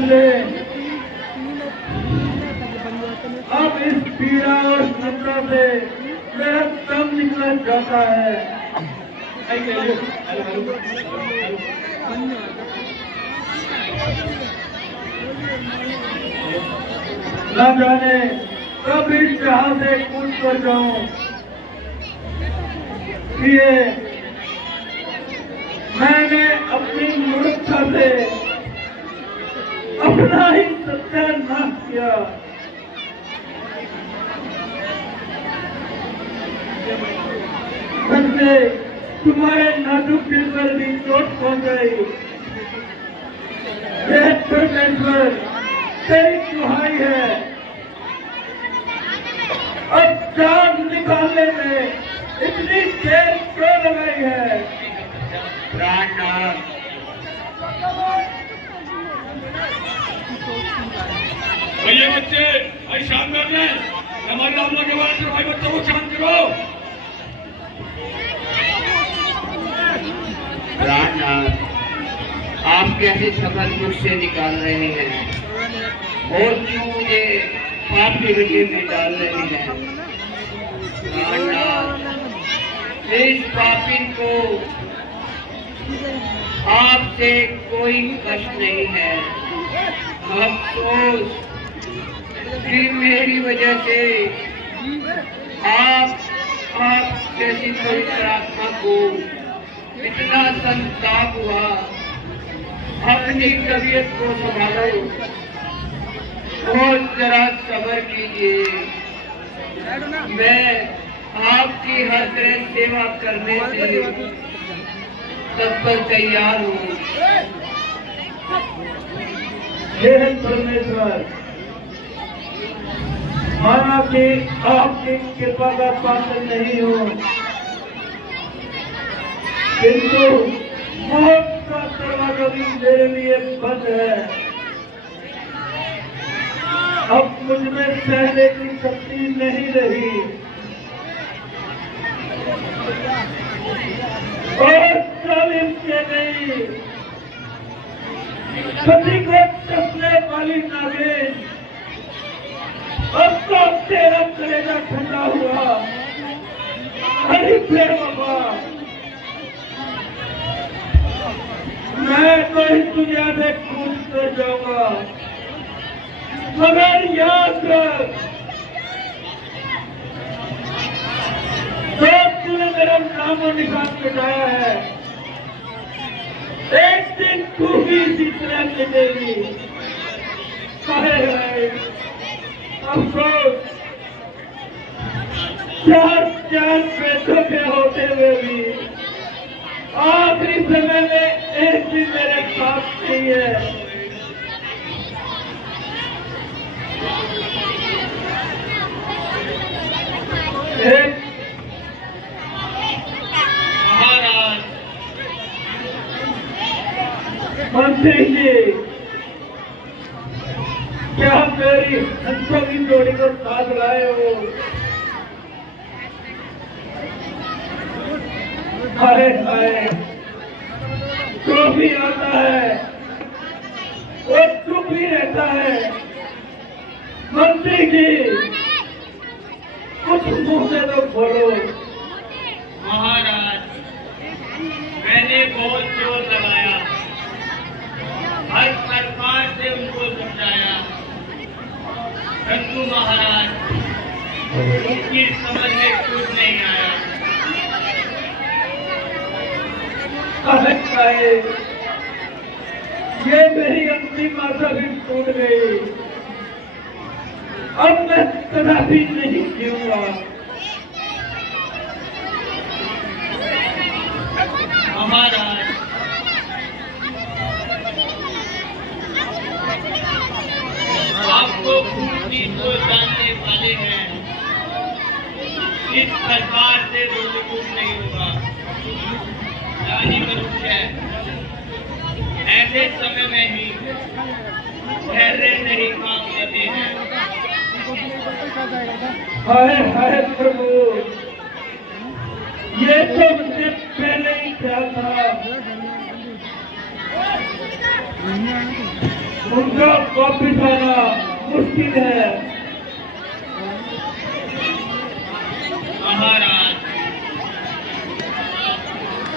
ले। अब इस पीड़ा और चिंता से मेरा दम निकल जाता है। न जाने कब इस जहां से कूद कर जाऊं। ये मैंने अपनी मूर्खता से अपना ही सत्यानाश किया। सबसे तुम्हारे नाजुक दिल पर भी चोट पहुंच गई। परमेश्वर तेरी दुहाई है, अब जान निकालने में इतनी देर क्यों लगाई है? प्राणनाथ भैया बच्चे भाई शांत करने हमारे हमला के बाद भाई बच्चों को शांत करो। प्राणनाथ आप कैसे शपथ मुझसे निकाल रहे हैं और क्यों मुझे पाप के गड्ढे में डाल रहे हैं? प्राणनाथ इस पापी को आपसे कोई कष्ट नहीं है। अफसोस कि मेरी वजह से आप जैसी पवित्र आत्मा को इतना संताप हुआ। अपनी तबीयत को संभालो और जरा सब्र कीजिए। मैं आपकी हर तरह सेवा करने से तत्पर तैयार हूँ। हे परमेश्वर, माना कि आपकी कृपा का पात्र नहीं हो, किंतु मौत का दरवाजा भी मेरे लिए बंद है। अब मुझ में सहने की शक्ति नहीं रही और तालीम के गई सभी को टसने वाली नागिन अब तो तेरा कलेजा ठंडा हुआ। हरी फिर बाबा, मैं तो इस दुनिया में कूद कर जाऊंगा, मगर याद रख तूने मेरा नाम और निशान मिटाया है, एक दिन तू भी इसी तरह मिटेगी। अफसोस चार पैसों के होते हुए भी आखिरी समय में एक भी मेरे साथ नहीं है। महाराज मंत्री जी, क्या मेरी हंसों की जोड़ी को साथ लाए हो? हाय हाय, जो भी आता है वो चुप ही रहता है। मंत्री जी, कुछ मुंह से तो बोलो। महाराज मैंने बहुत जोर लगाया, हर प्रकार से उनको समझाया, परंतु महाराज उनकी समझ में कुछ नहीं आया। ये मेरी अंतिम आशा भी टूट गई। अब मैं कदापि नहीं जीऊंगा। महाराज आपको पूरी को जानने वाले हैं, इस प्रकार से रोज नहीं होगा। जानी मनुष्य ऐसे समय में ही ठहरे नहीं काम करते हैं। हाय हाय प्रभु, ये तो मुझे पहले ही ख्याल था। उनका वापिस आना मुश्किल है। महाराज,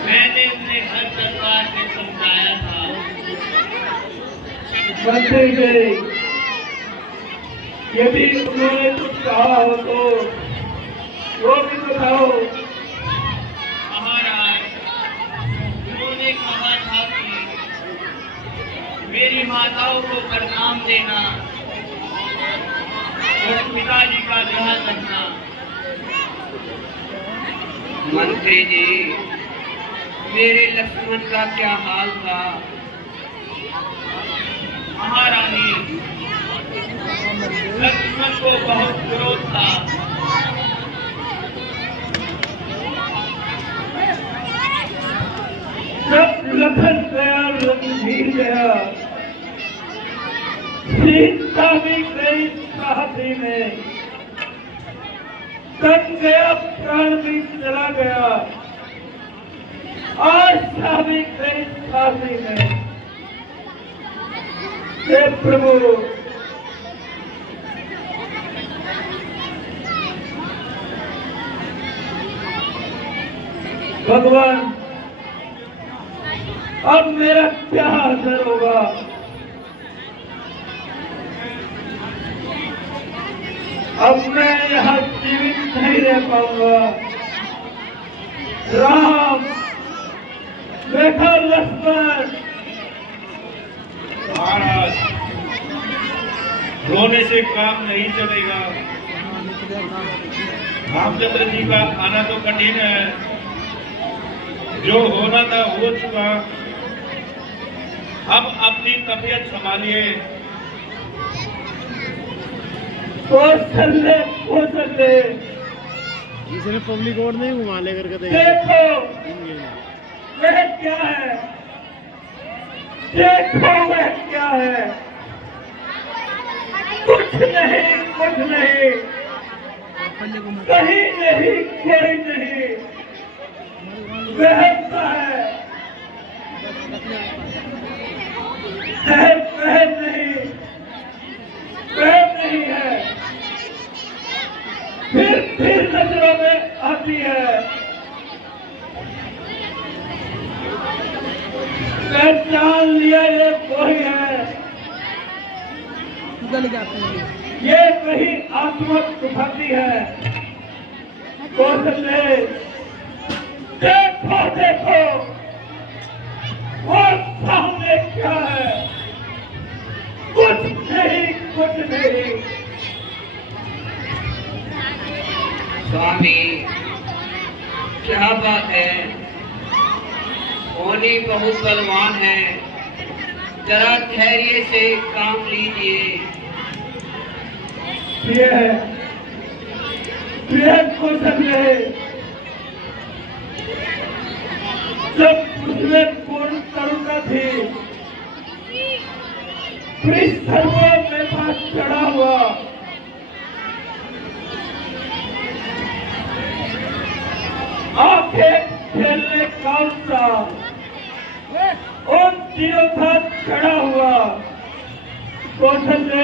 मैंने उन्हें हर प्रकार से समझाया था। मंत्री जी, यदि उन्होंने कुछ कहा हो तो वो भी बताओ। महाराज, उन्होंने कहा था कि मेरी माताओं को प्रणाम देना और पिताजी का ध्यान रखना। मंत्री जी, मेरे लक्ष्मण का क्या हाल था? महारानी, लक्ष्मण को बहुत क्रोध था। जब लखन गया रणधीर गया, सीता भी गई साहसी में, तन गया प्राण भी चला गया, आशा भी गई साहसी में। हे प्रभु, भगवान, अब मेरा क्या असर होगा? अब मैं यहाँ जीवित नहीं रह पाऊंगा। राम, बेटा लक्ष्मण। महाराज, रोने से काम नहीं चलेगा। रामचंद्र जी का आना तो कठिन है, जो होना था हो चुका। अब अपनी तबीयत संभालिए। कौशल्य, कौशल्य, इसने पब्लिक और नहीं घुमा ले करके देखो वह क्या है, देखो वह क्या है। कुछ नहीं, कुछ नहीं, कहीं नहीं, कोई नहीं। वह क्या है? वह नहीं, वह नहीं है। फिर नजरों में आती है। पहचान लिया ये कोई है। ये कहीं आत्मा उठाती है। कौशल्य, देखो देखो और सामने क्या है? कुछ नहीं, कुछ नहीं। स्वामी, क्या बात है? ओनी बहुत बलवान है, जरा धैर्य से काम लीजिए। कौशल्य, जब उसमें पूर्ण करुणा थी, सर्वों में साथ चढ़ा हुआ, आंखें खेलने काल सा उन तीनों साथ खड़ा हुआ। कौशल्य,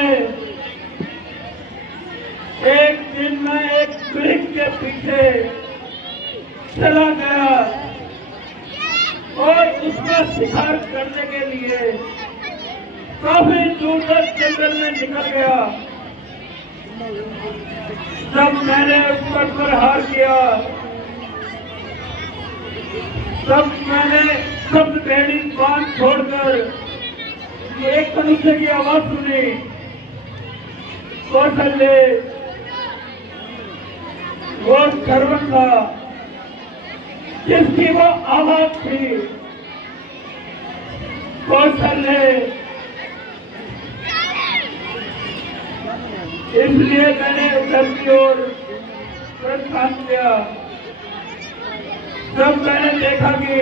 एक दिन में एक वृक्ष के पीछे चला गया और उसका शिकार करने के लिए काफी दूर तक जंगल में निकल गया। जब मैंने उस पर प्रहार किया, तब मैंने शब्द भेड़ी बांध छोड़कर एक मनुष्य की आवाज सुनी। कौशल्य, वो सर्वण था जिसकी वो आवाज थी। कौशल्य, इसलिए मैंने उधर की ओर प्रस्थान किया। तब मैंने देखा कि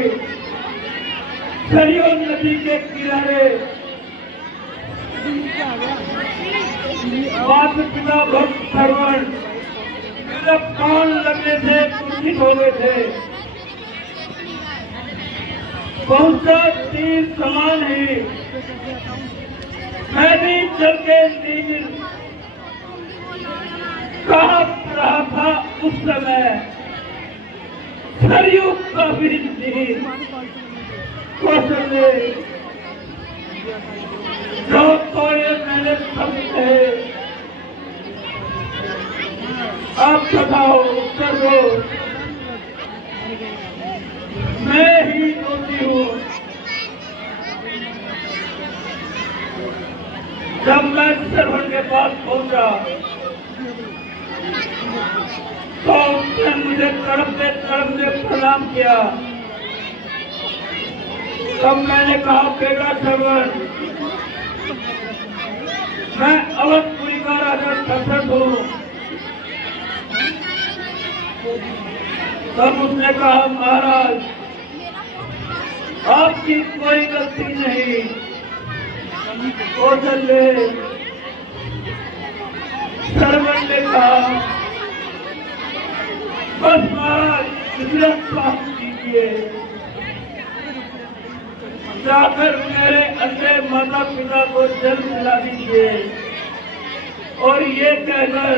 सरयू नदी के किनारे माता पिता भक्त श्रवण जब कान लगने से मूर्छित हो गए थे। बहुत तीर समान ही मैं पूर्वांचल के नील कांप रहा था उस समय, सरयू का भी नील कौशल्य जो तोड़े मैंने सब कहे, आप बताओ उत्तर दो, मैं ही दोषी हूँ। जब मैं श्रवण के पास पहुंचा तो उसने मुझे तड़पते तड़पते प्रणाम किया। तब मैंने कहा, बेटा श्रवण, मैं अवधपुरी का राजा दशरथ हूँ। तब उसने कहा, महाराज आपकी कोई गलती नहीं। कौशल्य श्रवण ने कहा, बस महाराज इतना काम कीजिए, जाकर मेरे अंधे माता पिता को जल दिला दीजिए। और ये कहकर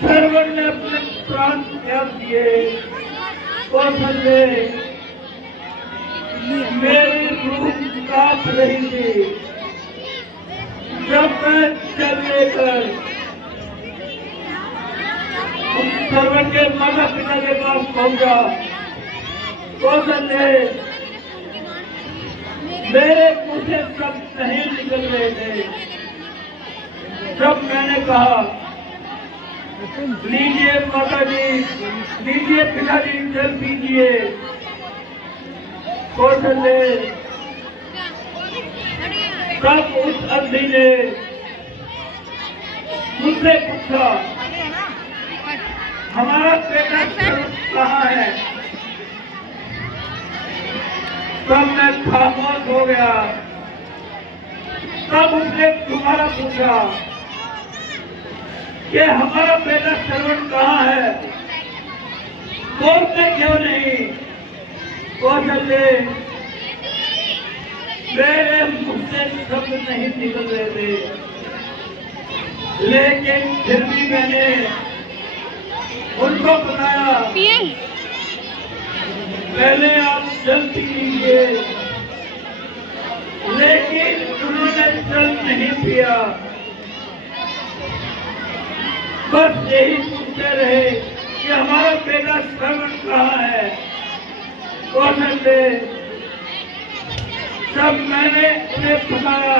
श्रवण ने अपने प्राण त्याग दिए। कौशल्य मेरी रूह कांप रही थी जब मैं चल लेकर श्रवण के माता पिता के पास पहुंचा। कौशल्य मेरे मुंह से शब्द नहीं निकल रहे थे जब मैंने कहा, लीजिए माता जी, लीजिए पिताजी, जल पीजिए। कौशल्य तब उस अंधी ने मुझसे पूछा, हमारा बेटा कहाँ है? तब मैं खामोश हो गया। तब उसने तुम्हारा पूछा कि हमारा बेटा श्रवण कहाँ है, बोलते क्यों नहीं? कौशल्य मेरे मुंह से शब्द नहीं निकल रहे थे, लेकिन फिर भी मैंने उनको बताया, पहले आप जल पी लीजिए। लेकिन उन्होंने जल नहीं पिया, बस यही पूछते रहे कि हमारा बेटा श्रवण कहाँ है। कौशल्य जब मैंने उन्हें बताया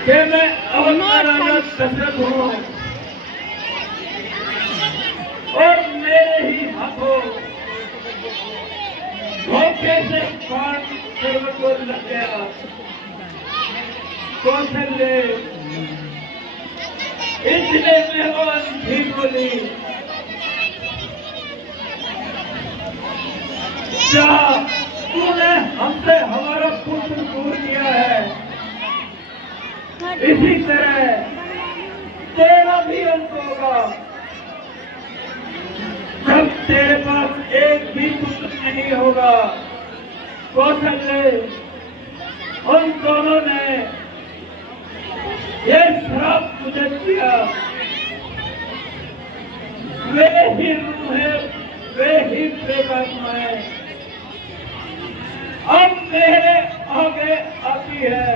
कि मैं अवध का राजा दशरथ हूँ और मेरे ही हाथों धोखे से बाण श्रवण को लग गया। कौशल्य इसलिए मैं वो अंधी बोली, क्या तूने हमसे हमारा पुत्र दूर किया है, इसी तरह तेरा भी अंत होगा। जब तेरे पास एक भी पुत्र नहीं होगा। कौशल्य उन दोनों ने ये श्राप मुझे दिया, वे ही रूह है, वे ही प्रेमात्माएं अब मेरे आगे आती है।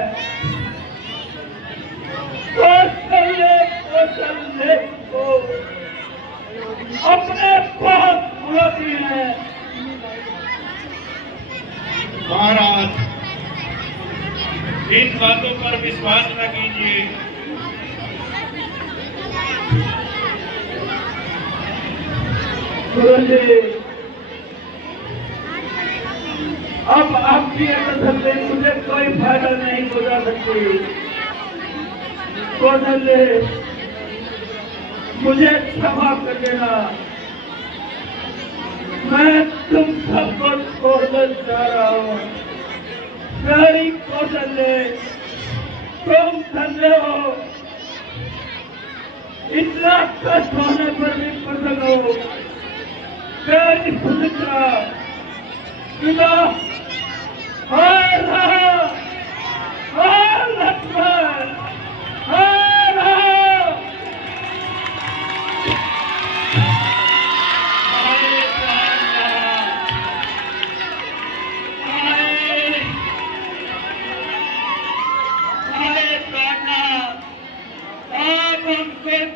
कौशल्य को अपने पास बुलाती है। महाराज, इन बातों पर विश्वास न कीजिए। गुरुजी, अब आपकी कसम से मुझे कोई फायदा नहीं पहुंचा सकती। कौशल्य मुझे क्षमा कर देना, मैं तुम सबको छोड़कर जा रहा हूँ। प्यारी कौशल्य, तुम धन्य हो, इतना कष्ट होने पर भी प्रसन्न हो। प्यारी सुमित्रा, पिता हाय रहा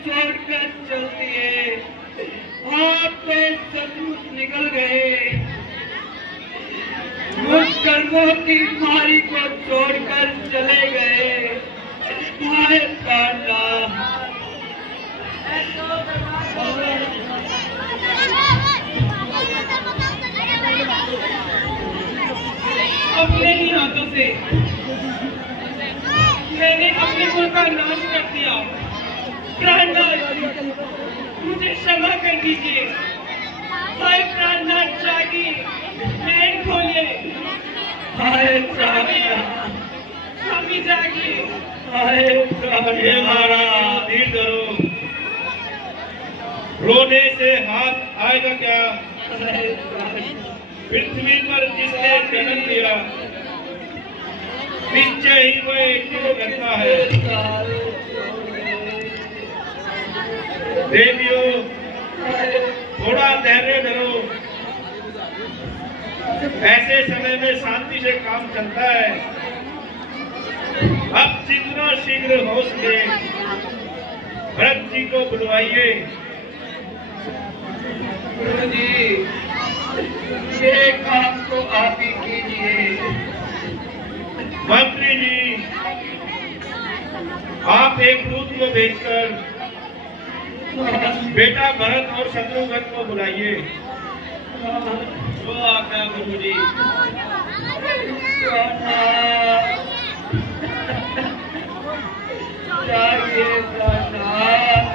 छोड़कर चल दिए, आप तो सचमुच निकल गए। मुझ कर्मों की मारी को छोड़कर चले गए। हाय प्राणनाथ। अपने ही हाथों से मैंने अपने कुल का नाश कर दिया। प्राणनाथ, मुझे क्षमा कर दीजिए। हाय प्राणनाथ, जागिए, नैन खोलिए। हाय प्राणनाथ, स्वामी जागिए। हाय हे प्राणनाथ। महाराज धीर धरो, रोने से हाथ आएगा क्या? हाय प्राणनाथ। पृथ्वी पर जिसने जन्म दिया निश्चय ही वह एक दिन करता है। देवियों, थोड़ा धैर्य धरो, ऐसे समय में शांति से काम चलता है। अब जितना शीघ्र हो सके भरत जी को बुलवाइए। गुरु जी, ये काम तो आप ही कीजिए। मंत्री जी, आप एक दूत को भेजकर बेटा भरत और शत्रुघ्न को बुलाइए। जो आज्ञा गुरु जी। जाइए प्राणनाथ।